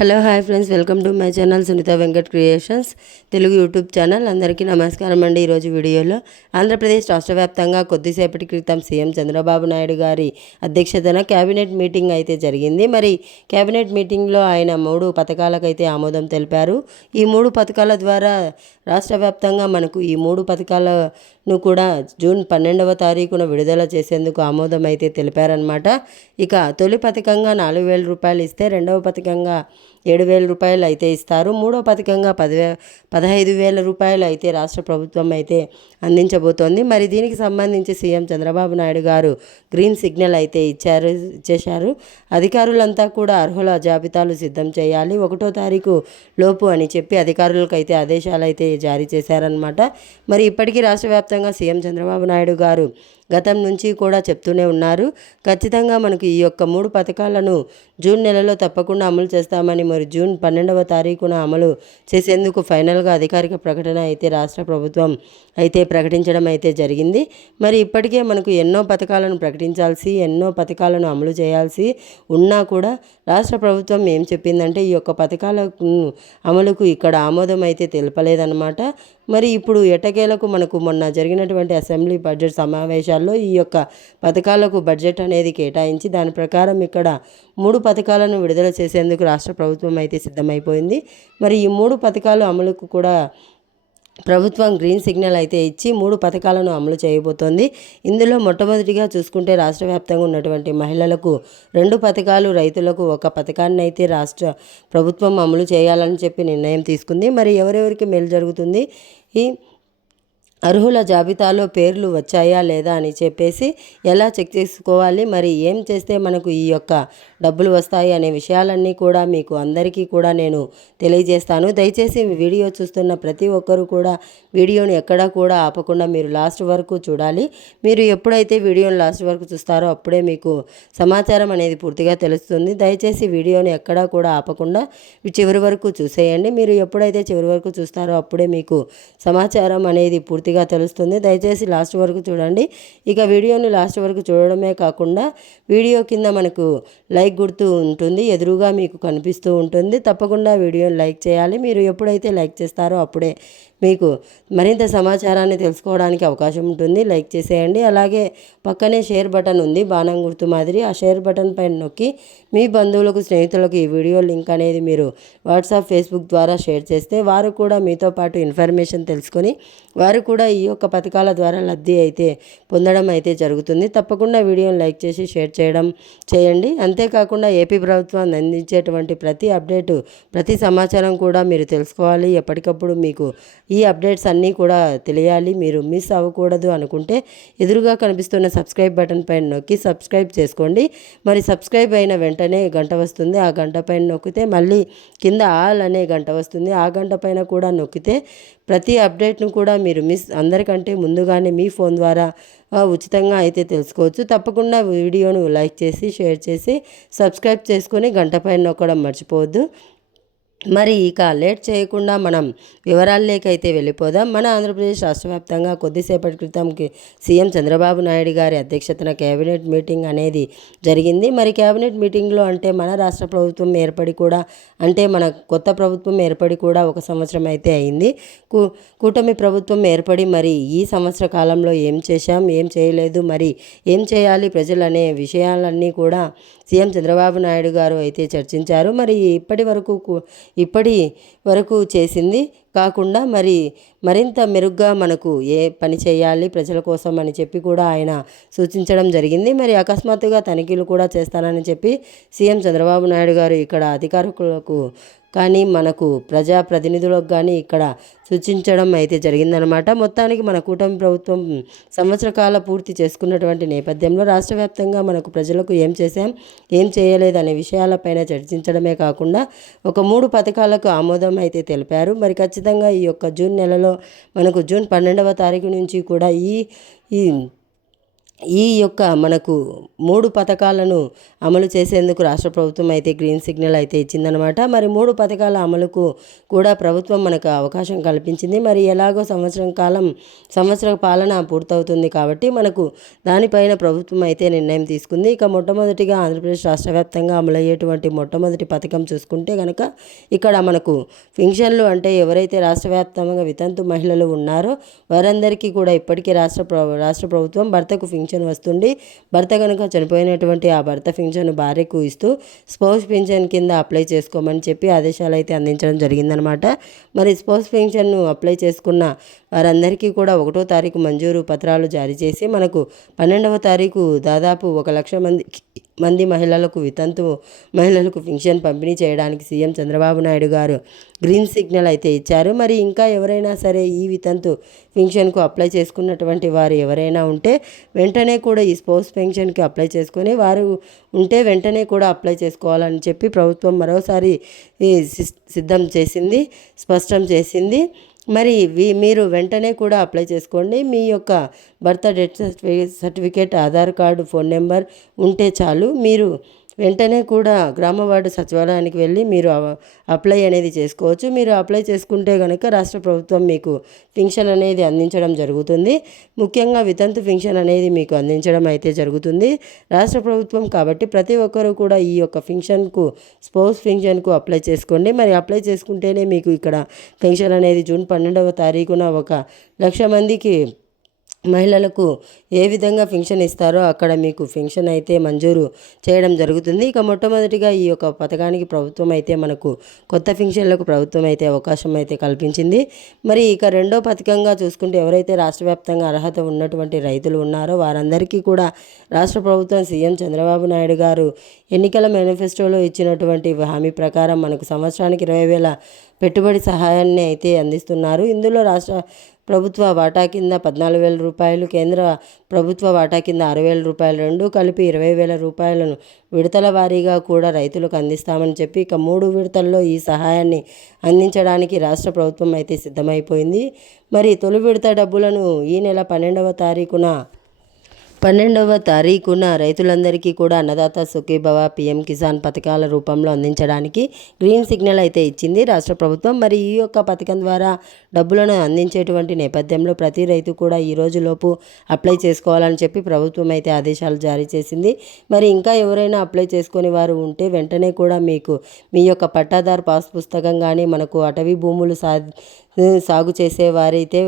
Hello hi friends, welcome to my channel Sunitha Venkat creations Telugu YouTube channel. అందరికీ నమస్కారం అండి. ఈరోజు వీడియోలో ఆంధ్రప్రదేశ్ రాష్ట్ర వ్యాప్తంగా కొద్దిసేపటి క్రితం సీఎం చంద్రబాబు నాయుడు గారి అధ్యక్షతన క్యాబినెట్ మీటింగ్ అయితే జరిగింది. మరి క్యాబినెట్ మీటింగ్లో ఆయన 3 పథకాలకైతే ఆమోదం తెలిపారు. ఈ 3 పథకాల ద్వారా రాష్ట్ర వ్యాప్తంగా మనకు ఈ 3 పథకాలను కూడా జూన్ 12వ తారీఖున విడుదల చేసేందుకు ఆమోదం అయితే తెలిపారనమాట. ఇక తొలి పథకంగా 4,000 రూపాయలు ఇస్తే, రెండవ పథకంగా 7,000 రూపాయలు అయితే ఇస్తారు. మూడో పథకంగా 15,000 రూపాయలు అయితే రాష్ట్ర ప్రభుత్వం అయితే అందించబోతోంది. మరి దీనికి సంబంధించి సీఎం చంద్రబాబు నాయుడు గారు గ్రీన్ సిగ్నల్ అయితే ఇచ్చేశారు. అధికారులంతా కూడా అర్హుల జాబితాలు సిద్ధం చేయాలి 1వ తారీఖు లోపు అని చెప్పి అధికారులకు అయితే ఆదేశాలు అయితే జారీ చేశారనమాట. మరి ఇప్పటికీ రాష్ట్ర వ్యాప్తంగా సీఎం చంద్రబాబు నాయుడు గారు గతం నుంచి కూడా చెప్తూనే ఉన్నారు, ఖచ్చితంగా మనకు ఈ యొక్క 3 పథకాలను జూన్ నెలలో తప్పకుండా అమలు చేస్తామని. మరి జూన్ 12వ తారీఖున అమలు చేసేందుకు ఫైనల్గా అధికారిక ప్రకటన అయితే రాష్ట్ర ప్రభుత్వం అయితే ప్రకటించడం అయితే జరిగింది. మరి ఇప్పటికే మనకు ఎన్నో పథకాలను ప్రకటించాల్సి, ఎన్నో పథకాలను అమలు చేయాల్సి ఉన్నా కూడా రాష్ట్ర ప్రభుత్వం ఏం చెప్పిందంటే ఈ యొక్క పథకాల అమలుకు ఇక్కడ ఆమోదం అయితే తెలపలేదన్నమాట. మరి ఇప్పుడు ఎట్టకేలకు మనకు మొన్న జరిగినటువంటి అసెంబ్లీ బడ్జెట్ సమావేశాల్లో ఈ యొక్క పథకాలకు బడ్జెట్ అనేది కేటాయించి దాని ప్రకారం ఇక్కడ 3 పథకాలను విడుదల చేసేందుకు రాష్ట్ర ప్రభుత్వం అయితే సిద్ధమైపోయింది. మరి ఈ 3 పథకాలు అమలుకు కూడా ప్రభుత్వం గ్రీన్ సిగ్నల్ అయితే ఇచ్చి 3 పథకాలను అమలు చేయబోతోంది. ఇందులో మొట్టమొదటిగా చూసుకుంటే రాష్ట్ర వ్యాప్తంగా ఉన్నటువంటి మహిళలకు 2 పథకాలు, రైతులకు 1 పథకాన్ని అయితే రాష్ట్ర ప్రభుత్వం అమలు చేయాలని చెప్పి నిర్ణయం తీసుకుంది. మరి ఎవరెవరికి మేలు జరుగుతుంది, ఈ అర్హుల జాబితాలో పేర్లు వచ్చాయా లేదా అని చెప్పేసి ఎలా చెక్ చేసుకోవాలి, మరి ఏం చేస్తే మనకు ఈ యొక్క డబ్బులు వస్తాయి అనే విషయాలన్నీ కూడా మీకు అందరికీ కూడా నేను తెలియజేస్తాను. దయచేసి వీడియో చూస్తున్న ప్రతి ఒక్కరూ కూడా వీడియోని ఎక్కడా కూడా ఆపకుండా మీరు లాస్ట్ వరకు చూడాలి. మీరు ఎప్పుడైతే వీడియోని లాస్ట్ వరకు చూస్తారో అప్పుడే మీకు సమాచారం అనేది పూర్తిగా తెలుస్తుంది. దయచేసి వీడియోని ఎక్కడా కూడా ఆపకుండా చివరి వరకు చూసేయండి. మీరు ఎప్పుడైతే చివరి వరకు చూస్తారో అప్పుడే మీకు సమాచారం అనేది పూర్తిగా తెలుస్తుంది. దయచేసి లాస్ట్ వరకు చూడండి. ఇక వీడియోని లాస్ట్ వరకు చూడడమే కాకుండా వీడియో కింద మనకు లైక్ గుర్తు ఉంటుంది, ఎదురుగా మీకు కనిపిస్తూ ఉంటుంది. తప్పకుండా వీడియోని లైక్ చేయాలి. మీరు ఎప్పుడైతే లైక్ చేస్తారో అప్పుడే మీకు మరింత సమాచారాన్ని తెలుసుకోవడానికి అవకాశం ఉంటుంది. లైక్ చేసేయండి. అలాగే పక్కనే షేర్ బటన్ ఉంది, బాణం గుర్తు మాదిరి. ఆ షేర్ బటన్ పైన నొక్కి మీ బంధువులకు, స్నేహితులకు ఈ వీడియో లింక్ అనేది మీరు వాట్సాప్, ఫేస్బుక్ ద్వారా షేర్ చేస్తే వారు కూడా మీతో పాటు ఇన్ఫర్మేషన్ తెలుసుకొని వారు కూడా ఈ యొక్క పథకాల ద్వారా లబ్ధి అయితే పొందడం అయితే జరుగుతుంది. తప్పకుండా వీడియోని లైక్ చేసి షేర్ చేయండి. అంతేకాకుండా ఏపీ ప్రభుత్వం అందించేటువంటి ప్రతి అప్డేటు, ప్రతి సమాచారం కూడా మీరు తెలుసుకోవాలి. ఎప్పటికప్పుడు మీకు ఈ అప్డేట్స్ అన్నీ కూడా తెలియాలి. మీరు మిస్ అవ్వకూడదు అనుకుంటే ఎదురుగా కనిపిస్తున్న సబ్స్క్రైబ్ బటన్ పైన నొక్కి సబ్స్క్రైబ్ చేసుకోండి. మరి సబ్స్క్రైబ్ అయిన వెంటనే గంట వస్తుంది. ఆ గంట పైన నొక్కితే మళ్ళీ కింద ఆల్ అనే గంట వస్తుంది. ఆ గంట పైన కూడా నొక్కితే ప్రతి అప్డేట్ను కూడా మీరు అందరికంటే ముందుగానే మీ ఫోన్ ద్వారా ఉచితంగా అయితే తెలుసుకోవచ్చు. తప్పకుండా వీడియోను లైక్ చేసి, షేర్ చేసి, సబ్స్క్రైబ్ చేసుకొని గంట పైన నొక్కడం మర్చిపోవద్దు. మరి ఇక లేట్ చేయకుండా మనం వివరాల్లోకైతే వెళ్ళిపోదాం. మన ఆంధ్రప్రదేశ్ రాష్ట్ర వ్యాప్తంగా కొద్దిసేపటి క్రితంకి సీఎం చంద్రబాబు నాయుడు గారి అధ్యక్షతన కేబినెట్ మీటింగ్ అనేది జరిగింది. మరి కేబినెట్ మీటింగ్లో అంటే మన రాష్ట్ర ప్రభుత్వం ఏర్పడి కూడా, అంటే మన కొత్త ప్రభుత్వం ఏర్పడి కూడా 1 సంవత్సరం అయితే అయింది. కూటమి ప్రభుత్వం ఏర్పడి మరి ఈ సంవత్సర కాలంలో ఏం చేశాం, ఏం చేయలేదు, మరి ఏం చేయాలి ప్రజలు అనే విషయాలన్నీ కూడా సీఎం చంద్రబాబు నాయుడు గారు అయితే చర్చించారు. మరి ఇప్పటి వరకు చేసింది కాకుండా మరి మరింత మెరుగ్గా మనకు ఏ పని చేయాలి ప్రజల కోసం అని చెప్పి కూడా ఆయన సూచించడం జరిగింది. మరి అకస్మాత్తుగా తనిఖీలు కూడా చేస్తానని చెప్పి సీఎం చంద్రబాబు నాయుడు గారు ఇక్కడ అధికారులకు కానీ మనకు ప్రజాప్రతినిధులకు కానీ ఇక్కడ సూచించడం అయితే జరిగిందనమాట. మొత్తానికి మన కూటమి ప్రభుత్వం సంవత్సర కాల పూర్తి చేసుకున్నటువంటి నేపథ్యంలో రాష్ట్ర వ్యాప్తంగా మనకు ప్రజలకు ఏం చేశాం, ఏం చేయలేదు అనే విషయాలపైన చర్చించడమే కాకుండా ఒక 3 పథకాలకు ఆమోదం అయితే తెలిపారు. మరి ఖచ్చితంగా ఈ యొక్క జూన్ నెలలో మనకు జూన్ 12వ తారీఖు నుంచి కూడా ఈ ఈ యొక్క మనకు 3 పథకాలను అమలు చేసేందుకు రాష్ట్ర ప్రభుత్వం అయితే గ్రీన్ సిగ్నల్ అయితే ఇచ్చిందనమాట. మరి 3 పథకాల అమలుకు కూడా ప్రభుత్వం మనకు అవకాశం కల్పించింది. మరి ఎలాగో సంవత్సర పాలన పూర్తవుతుంది కాబట్టి మనకు దానిపైన ప్రభుత్వం అయితే నిర్ణయం తీసుకుంది. ఇక మొట్టమొదటిగా ఆంధ్రప్రదేశ్ రాష్ట్ర వ్యాప్తంగా అమలయ్యేటువంటి మొట్టమొదటి పథకం చూసుకుంటే కనుక ఇక్కడ మనకు పింఛన్లు అంటే ఎవరైతే రాష్ట్ర వ్యాప్తంగా వితంతు మహిళలు ఉన్నారో వారందరికీ కూడా ఇప్పటికే రాష్ట్ర ప్రభుత్వం భర్తకు పింఛన్ వస్తుంది. భర్త కనుక చనిపోయినటువంటి ఆ భర్త పింఛను భార్యకు ఇస్తూ స్పౌస్ పింఛన్ కింద అప్లై చేసుకోమని చెప్పి ఆదేశాలు అయితే అందించడం జరిగిందనమాట. మరి స్పౌస్ పింఛన్ను అప్లై చేసుకున్న వారందరికీ కూడా 1వ తారీఖు మంజూరు పత్రాలు జారీ చేసి మనకు 12వ తారీఖు దాదాపు 1,00,000 మంది వితంతు మహిళలకు పింఛన్ పంపిణీ చేయడానికి సీఎం చంద్రబాబు నాయుడు గారు గ్రీన్ సిగ్నల్ అయితే ఇచ్చారు. మరి ఇంకా ఎవరైనా సరే ఈ వితంతు పింఛన్కు అప్లై చేసుకున్నటువంటి వారు ఎవరైనా ఉంటే వెంటనే కూడా ఈ స్పౌస్ పెన్షన్కి అప్లై చేసుకొని వారు ఉంటే వెంటనే కూడా అప్లై చేసుకోవాలని చెప్పి ప్రభుత్వం మరోసారి స్పష్టం చేసింది. మరి మీరు వెంటనే కూడా అప్లై చేసుకోండి. మీ యొక్క birth death certificate, Aadhaar card, phone number ఉంటే చాలు. మీరు వెంటనే కూడా గ్రామ వార్డు సచివాలయానికి వెళ్ళి మీరు అప్లై అనేది చేసుకోవచ్చు. మీరు అప్లై చేసుకుంటే కనుక రాష్ట్ర ప్రభుత్వం మీకు పింఛన్ అనేది అందించడం జరుగుతుంది. ముఖ్యంగా వితంతు పింఛన్ అనేది మీకు అందించడం అయితే జరుగుతుంది రాష్ట్ర ప్రభుత్వం. కాబట్టి ప్రతి ఒక్కరూ కూడా ఈ యొక్క స్పౌస్ పింఛన్కు అప్లై చేసుకోండి. మరి అప్లై చేసుకుంటేనే మీకు ఇక్కడ పెన్షన్ అనేది జూన్ 12వ తారీఖున 1,00,000 మందికి మహిళలకు ఏ విధంగా పింఛన్ ఇస్తారో అక్కడ మీకు పింఛన్ అయితే మంజూరు చేయడం జరుగుతుంది. ఇక మొట్టమొదటిగా ఈ యొక్క పథకానికి ప్రభుత్వం అయితే మనకు కొత్త పింఛన్లకు ప్రభుత్వం అయితే అవకాశం అయితే కల్పించింది. మరి ఇక రెండో పథకంగా చూసుకుంటే ఎవరైతే రాష్ట్ర వ్యాప్తంగా అర్హత ఉన్నటువంటి రైతులు ఉన్నారో వారందరికీ కూడా రాష్ట్ర ప్రభుత్వం సీఎం చంద్రబాబు నాయుడు గారు ఎన్నికల మేనిఫెస్టోలో ఇచ్చినటువంటి హామీ ప్రకారం మనకు సంవత్సరానికి 20,000 పెట్టుబడి సహాయాన్ని అయితే అందిస్తున్నారు. ఇందులో రాష్ట్ర ప్రభుత్వ వాటా కింద 14,000 రూపాయలు, కేంద్ర ప్రభుత్వ వాటా కింద 6,000 రూపాయలు, రెండూ కలిపి 20,000 రూపాయలను విడతల వారీగా కూడా రైతులకు అందిస్తామని చెప్పి ఇక 3 విడతల్లో ఈ సహాయాన్ని అందించడానికి రాష్ట్ర ప్రభుత్వం అయితే సిద్ధమైపోయింది. మరి తొలి విడత డబ్బులను ఈ నెల 12వ తారీఖున రైతులందరికీ కూడా అన్నదాత సుఖీభవ, పీఎం కిసాన్ పథకాల రూపంలో అందించడానికి గ్రీన్ సిగ్నల్ అయితే ఇచ్చింది రాష్ట్ర ప్రభుత్వం. మరి ఈ యొక్క పథకం ద్వారా డబ్బులను అందించేటువంటి నేపథ్యంలో ప్రతి రైతు కూడా ఈ రోజులోపు అప్లై చేసుకోవాలని చెప్పి ప్రభుత్వం అయితే ఆదేశాలు జారీ చేసింది. మరి ఇంకా ఎవరైనా అప్లై చేసుకొని వారు ఉంటే వెంటనే కూడా మీకు మీ యొక్క పట్టాదారు పాస్ పుస్తకం కానీ మనకు అటవీ భూములు సాగు చేసేవారైతే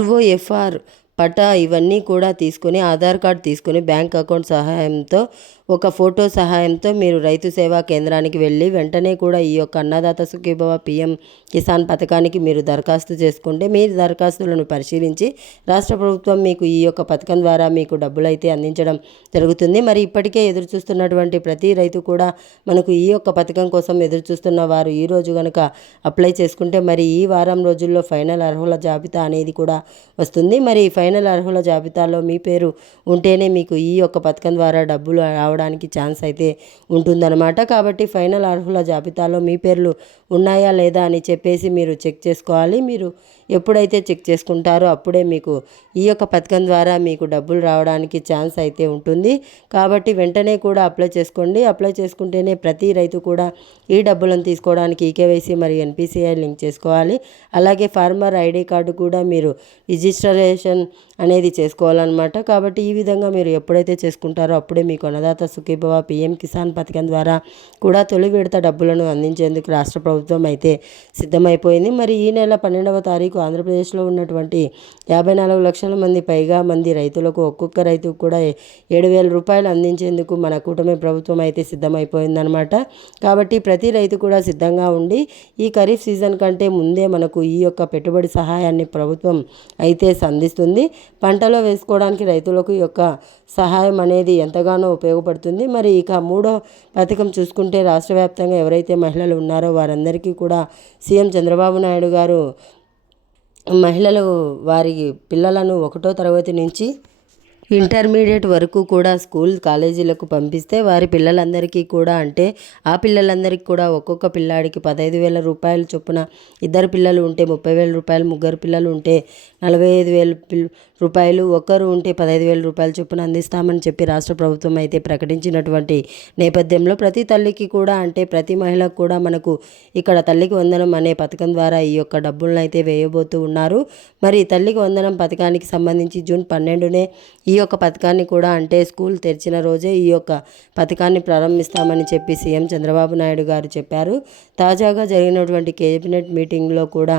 ROFR పటా ఇవన్నీ కూడా తీసుకొని ఆధార్ కార్డు తీసుకొని బ్యాంక్ అకౌంట్ సహాయంతో ఒక ఫోటో సహాయంతో మీరు రైతు సేవా కేంద్రానికి వెళ్ళి వెంటనే కూడా ఈ యొక్క అన్నదాత సుఖీభవ పీఎం కిసాన్ పథకానికి మీరు దరఖాస్తు చేసుకుంటే మీ దరఖాస్తులను పరిశీలించి రాష్ట్ర ప్రభుత్వం మీకు ఈ యొక్క పథకం ద్వారా మీకు డబ్బులు అయితే అందించడం జరుగుతుంది. మరి ఇప్పటికే ఎదురు చూస్తున్నటువంటి ప్రతి రైతు కూడా మనకు ఈ యొక్క పథకం కోసం ఎదురు చూస్తున్న వారు ఈరోజు కనుక అప్లై చేసుకుంటే మరి ఈ వారం రోజుల్లో ఫైనల్ అర్హుల జాబితా అనేది కూడా వస్తుంది. మరి ఫైనల్ అర్హుల జాబితాలో మీ పేరు ఉంటేనే మీకు ఈ యొక్క పథకం ద్వారా డబ్బులు రావడానికి ఛాన్స్ అయితే ఉంటుందన్నమాట. కాబట్టి ఫైనల్ అర్హుల జాబితాలో మీ పేర్లు ఉన్నాయా లేదా అని చెప్పేసి మీరు చెక్ చేసుకోవాలి. మీరు ఎప్పుడైతే చెక్ చేసుకుంటారో అప్పుడే మీకు ఈ యొక్క పథకం ద్వారా మీకు డబ్బులు రావడానికి ఛాన్స్ అయితే ఉంటుంది. కాబట్టి వెంటనే కూడా అప్లై చేసుకోండి. అప్లై చేసుకుంటేనే ప్రతి రైతు కూడా ఈ డబ్బులను తీసుకోవడానికి ఈకేవైసీ మరియు ఎన్పిసిఐ లింక్ చేసుకోవాలి. అలాగే ఫార్మర్ ఐడి కార్డు కూడా మీరు రిజిస్ట్రేషన్ అనేది చేసుకోవాలన్నమాట. కాబట్టి ఈ విధంగా మీరు ఎప్పుడైతే చేసుకుంటారో అప్పుడే మీకు అన్నదాత సుఖీభవ పీఎం కిసాన్ పథకం ద్వారా కూడా తొలి విడత డబ్బులను అందించేందుకు రాష్ట్ర ప్రభుత్వం అయితే సిద్ధమైపోయింది. మరి ఈ నెల 12వ తారీఖు ఆంధ్రప్రదేశ్లో ఉన్నటువంటి 54 లక్షల పైగా మంది రైతులకు ఒక్కొక్క రైతుకు కూడా 7,000 రూపాయలు అందించేందుకు మన కూటమి ప్రభుత్వం అయితే సిద్ధమైపోయిందనమాట. కాబట్టి ప్రతి రైతు కూడా సిద్ధంగా ఉండి ఈ ఖరీఫ్ సీజన్ కంటే ముందే మనకు ఈ యొక్క పెట్టుబడి సహాయాన్ని ప్రభుత్వం అయితే అందిస్తుంది. పంటలో వేసుకోవడానికి రైతులకు ఈ యొక్క సహాయం అనేది ఎంతగానో ఉపయోగపడుతుంది. మరి ఇక 3వ పథకం చూసుకుంటే రాష్ట్ర వ్యాప్తంగా ఎవరైతే మహిళలు ఉన్నారో వారందరికీ కూడా సీఎం చంద్రబాబు నాయుడు గారు మహిళలు వారి పిల్లలను 1వ తరగతి నుంచి ఇంటర్మీడియట్ వరకు కూడా స్కూల్ కాలేజీలకు పంపిస్తే వారి పిల్లలందరికీ కూడా అంటే ఆ పిల్లలందరికీ కూడా ఒక్కొక్క పిల్లాడికి 15,000 రూపాయలు చొప్పున, ఇద్దరు పిల్లలు ఉంటే 30,000 రూపాయలు, ముగ్గురు పిల్లలు ఉంటే 45,000 రూపాయలు, ఒకరు ఉంటే 15,000 రూపాయలు చొప్పున అందిస్తామని చెప్పి రాష్ట్ర ప్రభుత్వం అయితే ప్రకటించినటువంటి నేపథ్యంలో ప్రతి తల్లికి కూడా అంటే ప్రతి మహిళకు కూడా మనకు ఇక్కడ తల్లికి వందనం అనే పథకం ద్వారా ఈ యొక్క డబ్బులను అయితే వేయబోతూ ఉన్నారు. మరి తల్లికి వందనం పథకానికి సంబంధించి జూన్ 12నే ఈ యొక్క పథకాన్ని కూడా అంటే స్కూల్ తెరిచిన రోజే ఈ యొక్క పథకాన్ని ప్రారంభిస్తామని చెప్పి సీఎం చంద్రబాబు నాయుడు గారు చెప్పారు. తాజాగా జరిగినటువంటి కేబినెట్ మీటింగ్లో కూడా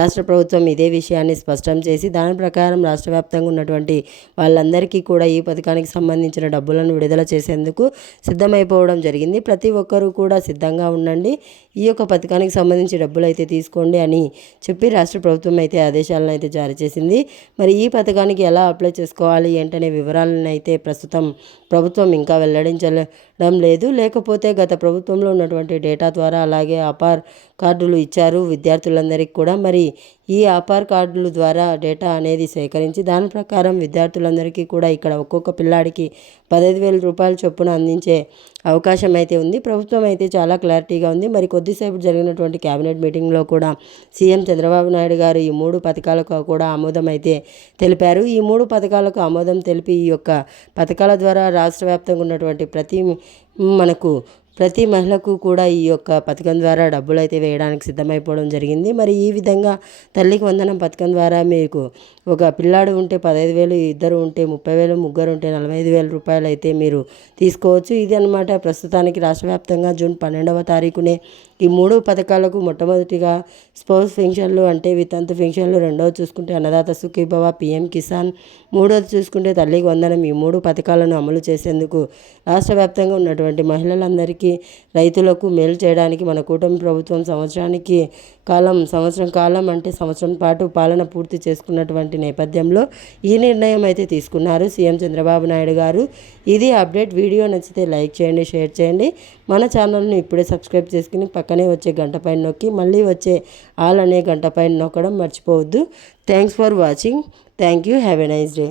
రాష్ట్ర ప్రభుత్వం ఇదే విషయాన్ని స్పష్టం చేసి దాని ప్రకారం రాష్ట్ర వ్యాప్తంగా ఉన్నటువంటి వాళ్ళందరికీ కూడా ఈ పథకానికి సంబంధించిన డబ్బులను విడుదల చేసేందుకు సిద్ధమైపోవడం జరిగింది. ప్రతి ఒక్కరూ కూడా సిద్ధంగా ఉండండి, ఈ యొక్క పథకానికి సంబంధించి డబ్బులు అయితే తీసుకోండి అని చెప్పి రాష్ట్ర ప్రభుత్వం అయితే ఆదేశాలను అయితే జారీ చేసింది. మరి ఈ పథకానికి ఎలా అప్లై చేసుకోవాలి ఏంటనే వివరాలను అయితే ప్రస్తుతం ప్రభుత్వం ఇంకా వెల్లడించడం లేదు. లేకపోతే గత ప్రభుత్వంలో ఉన్నటువంటి డేటా ద్వారా అలాగే ఆధార్ కార్డులు ఇచ్చారు విద్యార్థులందరికీ కూడా. మరి ఈ ఆధార్ కార్డుల ద్వారా డేటా అనేది సేకరించి దాని ప్రకారం విద్యార్థులందరికీ కూడా ఇక్కడ ఒక్కొక్క పిల్లాడికి 15,000 రూపాయల చొప్పున అందించే అవకాశం అయితే ఉంది. ప్రభుత్వం అయితే చాలా క్లారిటీగా ఉంది. మరి కొద్దిసేపు జరిగినటువంటి కేబినెట్ మీటింగ్లో కూడా సీఎం చంద్రబాబు నాయుడు గారు ఈ 3 పథకాలకు కూడా ఆమోదం అయితే తెలిపారు. ఈ 3 పథకాలకు ఆమోదం తెలిపి ఈ యొక్క పథకాల ద్వారా రాష్ట్ర వ్యాప్తంగా ఉన్నటువంటి ప్రతి మహిళకు కూడా ఈ యొక్క పథకం ద్వారా డబ్బులు అయితే వేయడానికి సిద్ధమైపోవడం జరిగింది. మరి ఈ విధంగా తల్లికి వందనం పథకం ద్వారా మీకు ఒక పిల్లాడు ఉంటే 15,000, ఇద్దరు ఉంటే 30,000, ముగ్గురు ఉంటే 45,000 రూపాయలు అయితే మీరు తీసుకోవచ్చు. ఇది అన్నమాట ప్రస్తుతానికి రాష్ట్ర వ్యాప్తంగా జూన్ 12వ తారీఖునే ఈ 3 పథకాలకు మొట్టమొదటిగా స్పౌస్ పెన్షన్లు అంటే వితంతు పెన్షన్లు, రెండవది చూసుకుంటే అన్నదాత సుఖీభవ, పీఎం కిసాన్, మూడవది చూసుకుంటే తల్లికి వందనం. ఈ 3 పథకాలను అమలు చేసేందుకు రాష్ట్ర వ్యాప్తంగా ఉన్నటువంటి మహిళలందరికీ, రైతులకు మేలు చేయడానికి మన కూటమి ప్రభుత్వం సంవత్సరం కాలం అంటే సంవత్సరం పాటు పాలన పూర్తి చేసుకున్నటువంటి నేపథ్యంలో ఈ నిర్ణయం అయితే తీసుకున్నారు సీఎం చంద్రబాబు నాయుడు గారు. ఇది అప్డేట్. వీడియో నచ్చితే లైక్ చేయండి, షేర్ చేయండి. మన ఛానల్ని ఇప్పుడే సబ్స్క్రైబ్ చేసుకుని పక్కనే వచ్చే గంట పైన నొక్కి మళ్ళీ వచ్చే ఆల్ అనే గంట పైన నొక్కడం మర్చిపోవద్దు. Thanks for watching. Thank you. Have a nice day.